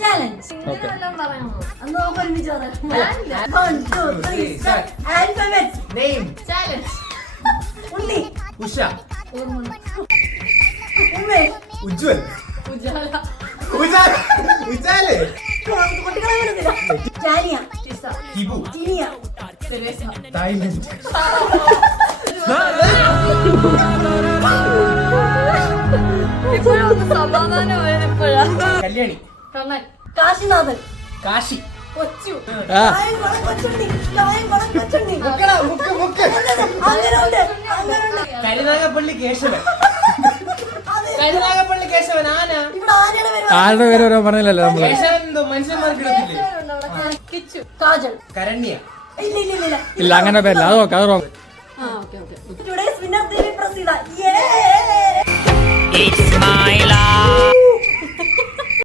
Challenge. അന്ന് നമുക്ക് ഒരുമിച്ച് പറയാം. 1, 2, 3 start. Alphabets. Name. Challenge. ഉണ്ണി. Usha. Umesh. Ujjwal. Ujala. Ujjale. കുട്ടികളെ വരുന്നില്ല. ജാനിയ. Kibu. ജിനിയ. Thailand. കല്യാണി. കാശിനാഥൻ. കാശി. കൊച്ചു. കൊച്ചുണ്ണി. കരുനാഗപ്പള്ളി കേശവൻ. കരുനാഗപ്പള്ളി കേശവൻ ആന. ആരുടെ പേര് വരാൻ പറഞ്ഞില്ലല്ലോ നമ്മള്. കേശവൻ എന്തോ മനുഷ്യന്മാർക്ക് ഇടത്തില്ലേ. കാജൽ. കരണ്യ. ഇല്ല അങ്ങനെ പേരില്ല, അത് നോക്കാം, അത് നോക്കാം. Today's winner Devi Prasida. Yeah! It's my love.